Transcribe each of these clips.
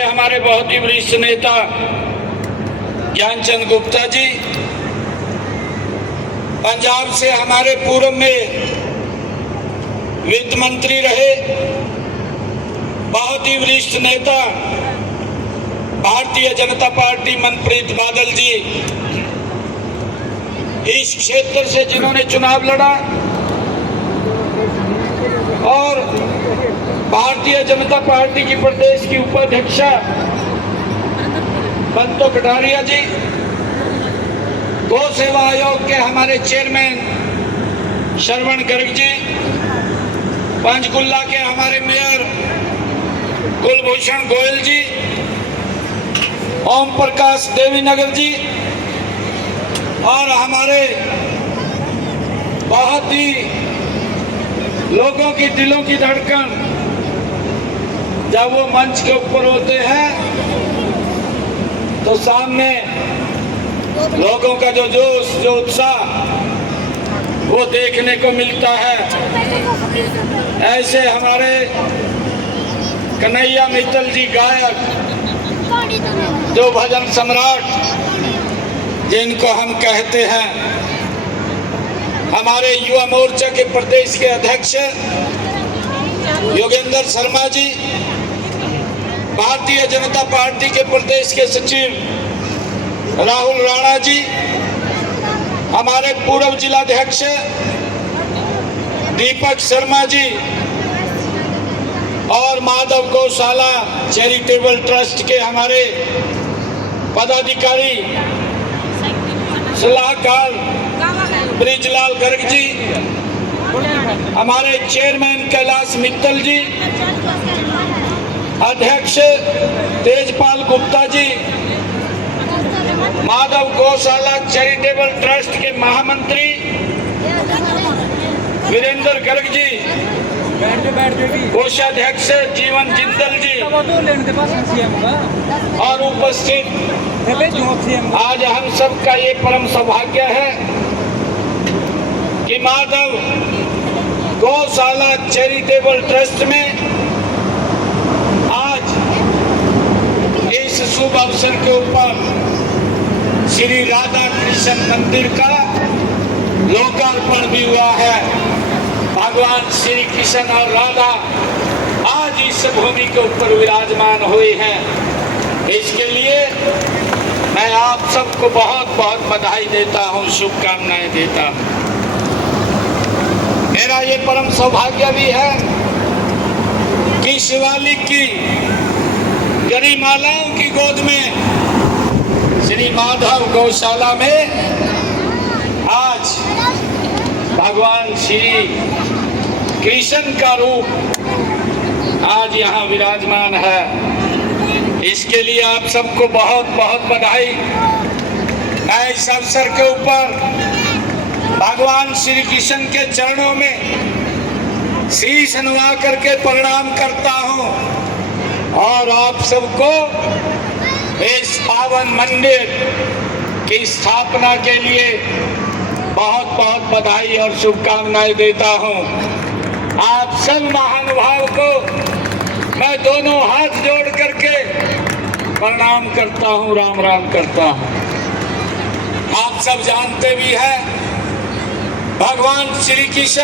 हमारे बहुत ही वरिष्ठ नेता ज्ञानचंद गुप्ता जी, पंजाब से हमारे पूर्व में वित्त मंत्री रहे, बहुत ही वरिष्ठ नेता भारतीय जनता पार्टी मनप्रीत बादल जी, इस क्षेत्र से जिन्होंने चुनाव लड़ा, और भारतीय जनता पार्टी की प्रदेश की उपाध्यक्षा बंतो कटारिया जी, गौ सेवा आयोग के हमारे चेयरमैन श्रवण गर्ग जी, पंचकुला के हमारे मेयर कुलभूषण गोयल जी, ओम प्रकाश देवीनगर जी, और हमारे बहुत ही लोगों की दिलों की धड़कन जब वो मंच के ऊपर होते हैं तो सामने लोगों का जो जोश, जो उत्साह वो देखने को मिलता है। ऐसे हमारे कन्हैया मित्तल जी गायक, जो भजन सम्राट जिनको हम कहते हैं, हमारे युवा मोर्चा के प्रदेश के अध्यक्ष योगेंद्र शर्मा जी, भारतीय जनता पार्टी के प्रदेश के सचिव राहुल राणा जी, हमारे पूर्व जिलाध्यक्ष दीपक शर्मा जी, और माधव गौशाला चैरिटेबल ट्रस्ट के हमारे पदाधिकारी सलाहकार ब्रिजलाल गर्ग जी, हमारे चेयरमैन कैलाश मित्तल जी, अध्यक्ष तेजपाल गुप्ता जी, माधव गौशाला चैरिटेबल ट्रस्ट के महामंत्री वीरेंद्र गर्ग जी, कोषाध्यक्ष जीवन जिंदल जी, और उपस्थित आज हम सबका ये परम सौभाग्य है कि माधव गौशाला चैरिटेबल ट्रस्ट में आज इस शुभ अवसर के ऊपर श्री राधा कृष्ण मंदिर का लोकार्पण भी हुआ है। भगवान श्री कृष्ण और राधा आज इस भूमि के ऊपर विराजमान हुए हैं। इसके लिए मैं आप सबको बहुत बहुत बधाई देता हूँ, शुभकामनाएं देता हूँ। मेरा ये परम सौभाग्य भी है कि शिवालिक की गरिमालाओं की गोद में श्री माधव गौशाला में आज भगवान श्री कृष्ण का रूप आज यहाँ विराजमान है। इसके लिए आप सबको बहुत बहुत बधाई। मैं इस अवसर के ऊपर भगवान श्री कृष्ण के चरणों में शीश नवा करके प्रणाम करता हूँ, और आप सबको इस पावन मंदिर की स्थापना के लिए बहुत बहुत बधाई और शुभकामनाएं देता हूँ। आप सब महानुभाव को मैं दोनों हाथ जोड़ करके प्रणाम करता हूँ, राम राम करता हूँ। आप सब जानते भी हैं भगवान श्री कृष्ण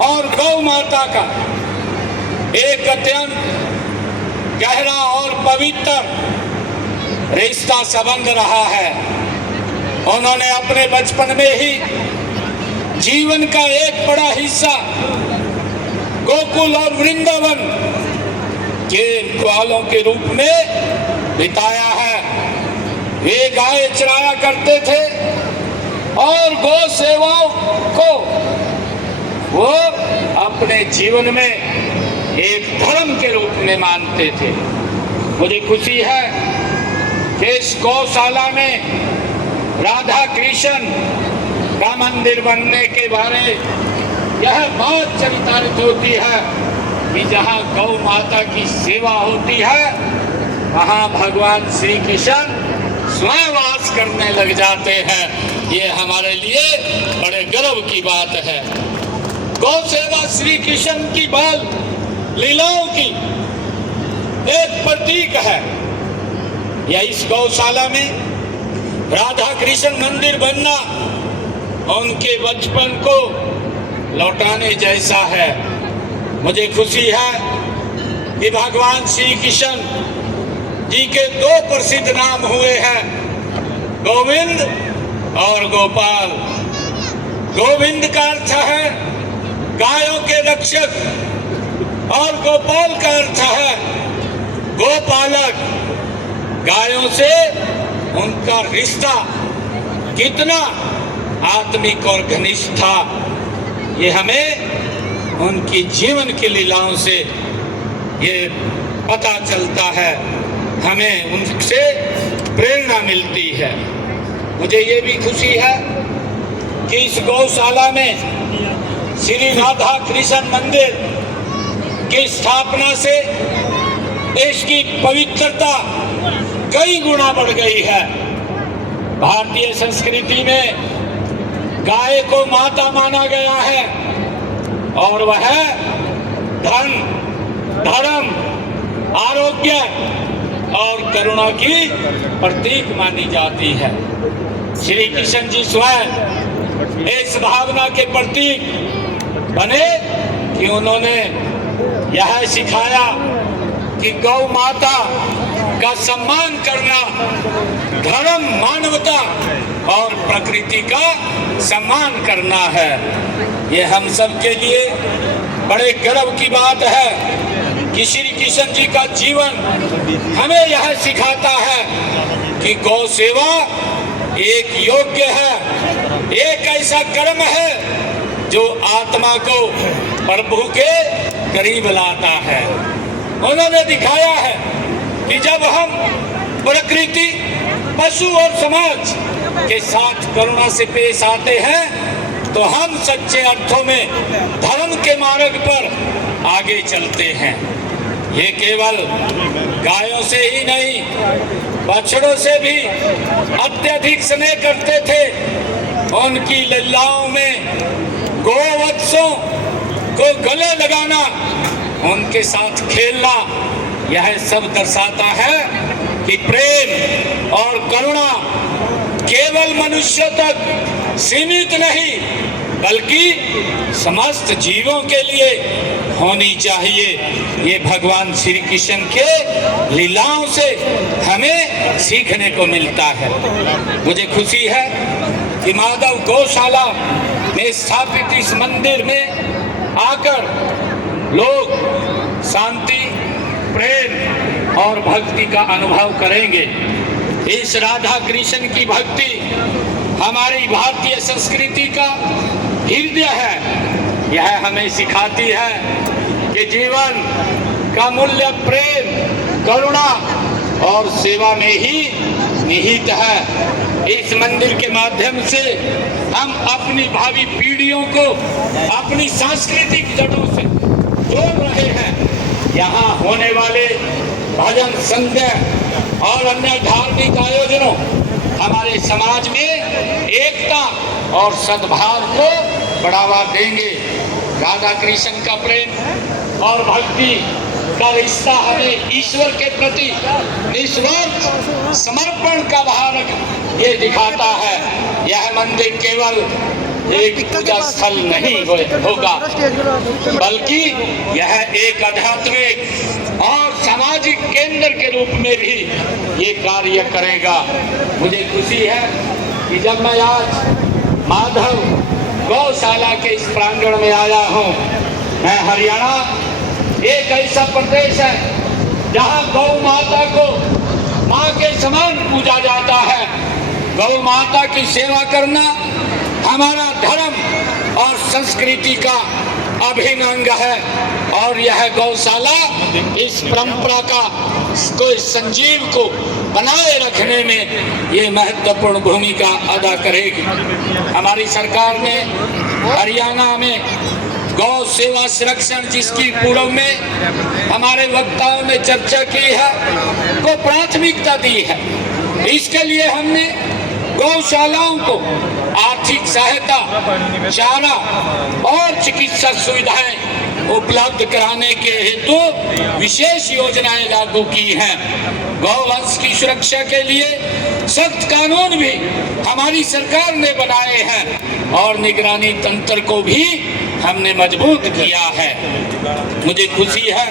और गौ माता का एक अत्यंत गहरा और पवित्र रिश्ता संबंध रहा है। उन्होंने अपने बचपन में ही जीवन का एक बड़ा हिस्सा गोकुल और वृंदावन के ग्वालों के रूप में बिताया है। वे गाय चराया करते थे और गौ सेवाओं को वो अपने जीवन में एक धर्म के रूप में मानते थे। मुझे खुशी है कि इस गौशाला में राधा कृष्ण का मंदिर बनने के बारे यह बात चरितार्थ होती है कि जहाँ गौ माता की सेवा होती है वहाँ भगवान श्री कृष्ण स्वयं वास करने लग जाते हैं। ये हमारे लिए बड़े गर्व की बात है। गौ सेवा श्री कृष्ण की बाल लीलाओं की एक प्रतीक है। या इस गौशाला में राधा कृष्ण मंदिर बनना उनके बचपन को लौटाने जैसा है। मुझे खुशी है कि भगवान श्री कृष्ण जी के दो प्रसिद्ध नाम हुए हैं, गोविंद और गोपाल। गोविंद का अर्थ है गायों के रक्षक और गोपाल का अर्थ है गोपालक। गायों से उनका रिश्ता कितना आत्मिक और घनिष्ठ था, ये हमें उनकी जीवन की लीलाओं से ये पता चलता है, हमें उनसे प्रेरणा मिलती है। मुझे ये भी खुशी है कि इस गौशाला में श्री राधा कृष्ण मंदिर की स्थापना से इसकी पवित्रता कई गुना बढ़ गई है। भारतीय संस्कृति में गाय को माता माना गया है और वह धन, धर्म, आरोग्य और करुणा की प्रतीक मानी जाती है। श्री कृष्ण जी स्वयं इस भावना के प्रतीक बने कि उन्होंने यह सिखाया कि गौ माता का सम्मान करना धर्म, मानवता और प्रकृति का सम्मान करना है। ये हम सब के लिए बड़े गर्व की बात है कि श्री कृष्ण जी का जीवन हमें यह सिखाता है कि गौ सेवा एक योग्य है, एक ऐसा कर्म है जो आत्मा को प्रभु के करीब लाता है। उन्होंने दिखाया है कि जब हम प्रकृति, पशु और समाज के साथ करुणा से पेश आते हैं तो हम सच्चे अर्थों में धर्म के मार्ग पर आगे चलते हैं। ये केवल गायों से ही नहीं, बछड़ों से भी अत्यधिक स्नेह करते थे। उनकी लीलाओं में गोवत्सों को गले लगाना, उनके साथ खेलना, यह सब दर्शाता है कि प्रेम और करुणा केवल मनुष्य तक सीमित नहीं बल्कि समस्त जीवों के लिए होनी चाहिए। ये भगवान श्री कृष्ण के लीलाओं से हमें सीखने को मिलता है। मुझे खुशी है कि माधव गौशाला में स्थापित इस मंदिर में आकर लोग शांति, प्रेम और भक्ति का अनुभव करेंगे। इस राधा कृष्ण की भक्ति हमारी भारतीय संस्कृति का हृदय है। यह हमें सिखाती है कि जीवन का मूल्य प्रेम, करुणा और सेवा में ही निहित है। इस मंदिर के माध्यम से हम अपनी भावी पीढ़ियों को अपनी सांस्कृतिक जड़ों से जोड़ रहे हैं। यहाँ होने वाले भजन, संध्या और अन्य धार्मिक आयोजनों हमारे समाज में एकता और सद्भाव को बढ़ावा देंगे। राधा कृष्ण का प्रेम और भक्ति का रिश्ता हमें ईश्वर के प्रति निस्वार्थ समर्पण का भाव ये दिखाता है। यह मंदिर केवल एक पूजा स्थल नहीं होगा बल्कि यह एक आध्यात्मिक और सामाजिक केंद्र के रूप में भी ये कार्य करेगा। मुझे खुशी है कि जब मैं आज माधव गौशाला के इस प्रांगण में आया हूँ। मैं हरियाणा एक ऐसा प्रदेश है जहाँ गौ माता को माँ के समान पूजा जाता है। गौ माता की सेवा करना हमारा धर्म और संस्कृति का अभिन्न अंग है और यह गौशाला इस परंपरा का कोई संजीव को बनाए रखने में ये महत्वपूर्ण भूमिका अदा करेगी। हमारी सरकार ने हरियाणा में गौ सेवा संरक्षण, जिसकी पूर्व में हमारे वक्ताओं ने चर्चा की है, को प्राथमिकता दी है। इसके लिए हमने गौशालाओं को आर्थिक सहायता, चारा और चिकित्सा सुविधाएं उपलब्ध कराने के हेतु विशेष योजनाएं लागू की हैं। गौवंश की सुरक्षा के लिए सख्त कानून भी हमारी सरकार ने बनाए हैं और निगरानी तंत्र को भी हमने मजबूत किया है। मुझे खुशी है,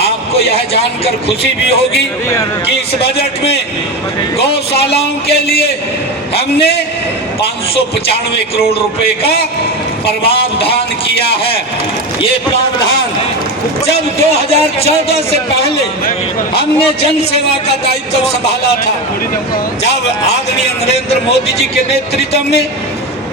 आपको यह जानकर खुशी भी होगी कि इस बजट में गौशालाओं के लिए हमने 595 करोड़ रुपए का प्रावधान किया है। ये प्रावधान जब 2014 से पहले हमने जन सेवा का दायित्व संभाला था, जब आदरणीय नरेंद्र मोदी जी के नेतृत्व में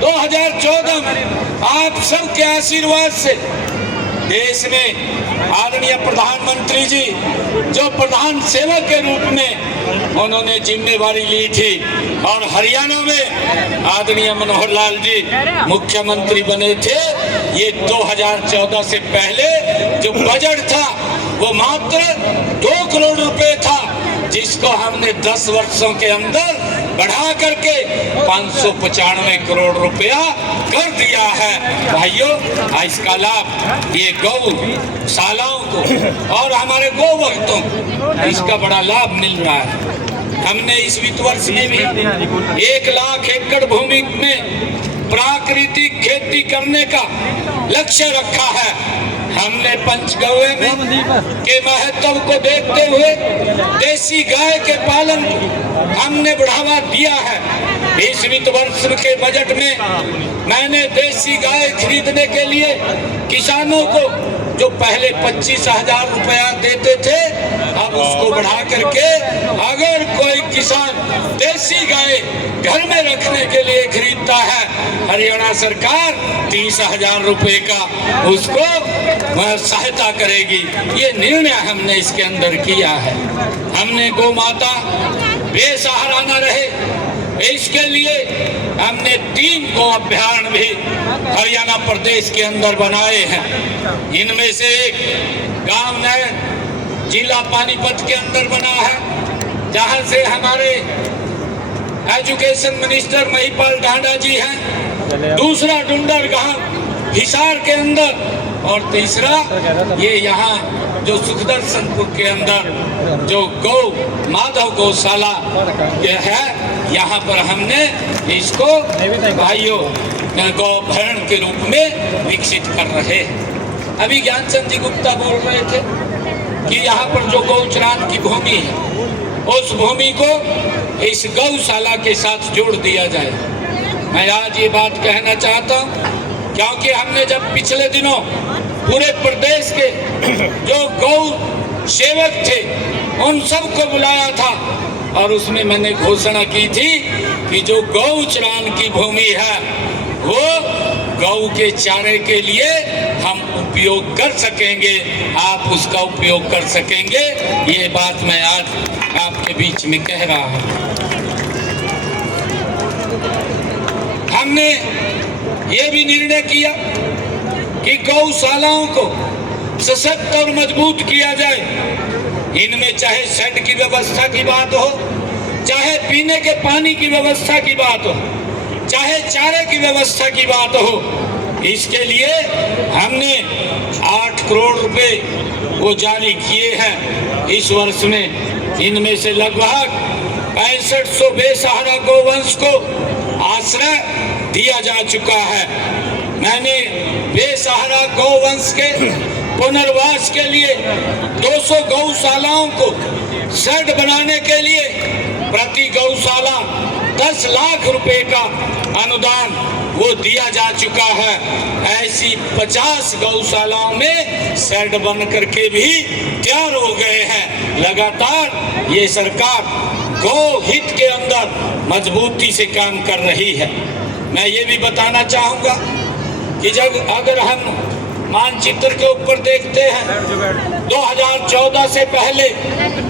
2014 में आप सबके आशीर्वाद से देश में आदरणीय प्रधानमंत्री जी जो प्रधान सेवक के रूप में उन्होंने जिम्मेवारी ली थी और हरियाणा में आदरणीय मनोहर लाल जी मुख्यमंत्री बने थे। ये 2014 से पहले जो बजट था वो मात्र 2 करोड़ रुपए था, जिसको हमने 10 वर्षों के अंदर बढ़ा करके 595 करोड़ रुपया कर दिया है। भाइयों, इसका लाभ ये गौशालाओं को और हमारे गोवंशों को इसका बड़ा लाभ मिल रहा है। हमने इस वित्त वर्ष में भी 1 लाख एकड़ भूमि में प्राकृतिक खेती करने का लक्ष्य रखा है। हमने पंचगव्य में के महत्व को देखते हुए देसी गाय के पालन को हमने बढ़ावा दिया है। इस वित्त वर्ष के बजट में मैंने देसी गाय खरीदने के लिए किसानों को जो पहले 25,000 रुपया देते थे, अब उसको बढ़ा करके अगर कोई किसान देसी गाय घर में रखने के लिए खरीदता है, हरियाणा सरकार 30,000 रुपए का उसको सहायता करेगी। ये निर्णय हमने इसके अंदर किया है। हमने गौ माता बेसहारा न रहे, इसके लिए हमने 3 गौ अभयारण्य भी हरियाणा प्रदेश के अंदर बनाए हैं। इनमें से एक गांव नैन जिला पानीपत के अंदर बना है, जहां से हमारे एजुकेशन मिनिस्टर महिपाल ढांडा जी हैं। दूसरा डुंडर गांव हिसार के अंदर, और तीसरा ये यहाँ जो सुखदर्शनपुर के अंदर जो गौ माधव गौशाला है, यहाँ पर हमने इसको भाइयों गौभरण के रूप में विकसित कर रहे हैं। अभी ज्ञानचंद जी गुप्ता बोल रहे थे कि यहाँ पर जो गौचरान की भूमि है, उस भूमि को इस गौशाला के साथ जोड़ दिया जाए। मैं आज ये बात कहना चाहता हूँ क्योंकि हमने जब पिछले दिनों पूरे प्रदेश के जो गौ सेवक थे उन सबको बुलाया था और उसमें मैंने घोषणा की थी कि जो गौचरान की भूमि है वो गौ के चारे के लिए हम उपयोग कर सकेंगे, आप उसका उपयोग कर सकेंगे। ये बात मैं आज आपके बीच में कह रहा हूँ। हमने ये भी निर्णय किया कि गौशालाओं को सशक्त और मजबूत किया जाए। इनमें चाहे शेड की व्यवस्था की बात हो, चाहे पीने के पानी की व्यवस्था की बात हो, चाहे चारे की व्यवस्था की बात हो, इसके लिए हमने 8 करोड़ रुपए वो जारी किए हैं इस वर्ष में। इनमें से लगभग 6500 बेसहारा गौवंश को आश्रय दिया जा चुका है। मैंने बेसहारा गौवंश के पुनर्वास के लिए 200 गौशालाओं को शेड बनाने के लिए प्रति गौशाला 10 लाख रुपए का अनुदान वो दिया जा चुका है। ऐसी 50 गौशालाओं में शेड बन करके भी तैयार हो गए हैं। लगातार ये सरकार गौ हित के अंदर मजबूती से काम कर रही है। मैं ये भी बताना चाहूँगा कि जब अगर हम मानचित्र के ऊपर देखते हैं 2014 से पहले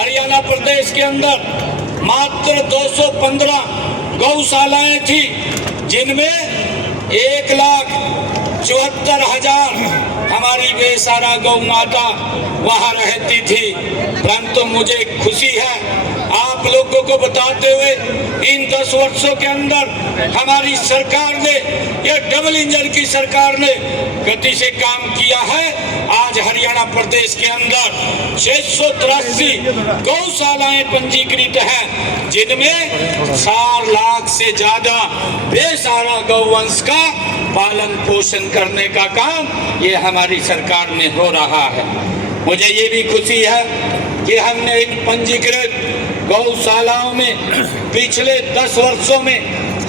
हरियाणा प्रदेश के अंदर मात्र 215 गौशालाएं थी, जिनमें 1,74,000 हमारी बेसहारा गौ माता वहाँ रहती थी। परंतु मुझे खुशी है आप लोगों को बताते हुए इन 10 वर्षों के अंदर हमारी सरकार ने, ये डबल इंजन की सरकार ने गति से काम किया है। आज हरियाणा प्रदेश के अंदर 683 गौशालाएं पंजीकृत हैं, जिनमें 4 लाख से ज्यादा बेसहारा गौवंश का पालन पोषण करने का काम ये हमारी सरकार में हो रहा है। मुझे ये भी खुशी है कि हमने इन पंजीकृत गौशालाओं में पिछले 10 वर्षों में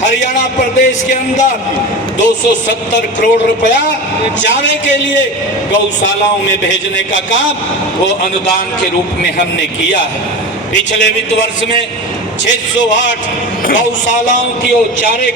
हरियाणा प्रदेश के अंदर 270 करोड़ रुपया चारे के लिए गौशालाओं में भेजने का काम वो अनुदान के रूप में हमने किया है। पिछले वित्त वर्ष में 608 गौशालाओं की वो चारे